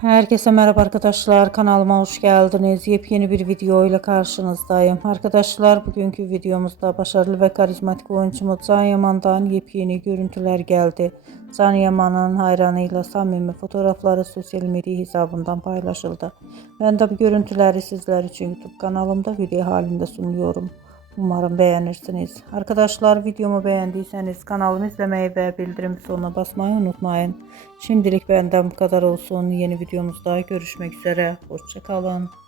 Herkese merhaba arkadaşlar, kanalıma hoş geldiniz. Yepyeni bir video ile karşınızdayım. Arkadaşlar, bugünkü videomuzda başarılı ve karizmatik oyuncumuz Can Yaman'dan yepyeni görüntüler geldi. Can Yaman'ın hayranıyla samimi fotoğrafları sosyal medya hesabından paylaşıldı. Ben de bu görüntüleri sizler için YouTube kanalımda video halinde sunuyorum. Umarım beğenirsiniz. Arkadaşlar, videomu beğendiyseniz kanalımı izlemeyi ve bildirim butonuna basmayı unutmayın. Şimdilik benden bu kadar olsun. Yeni videomuzda görüşmek üzere. Hoşça kalın.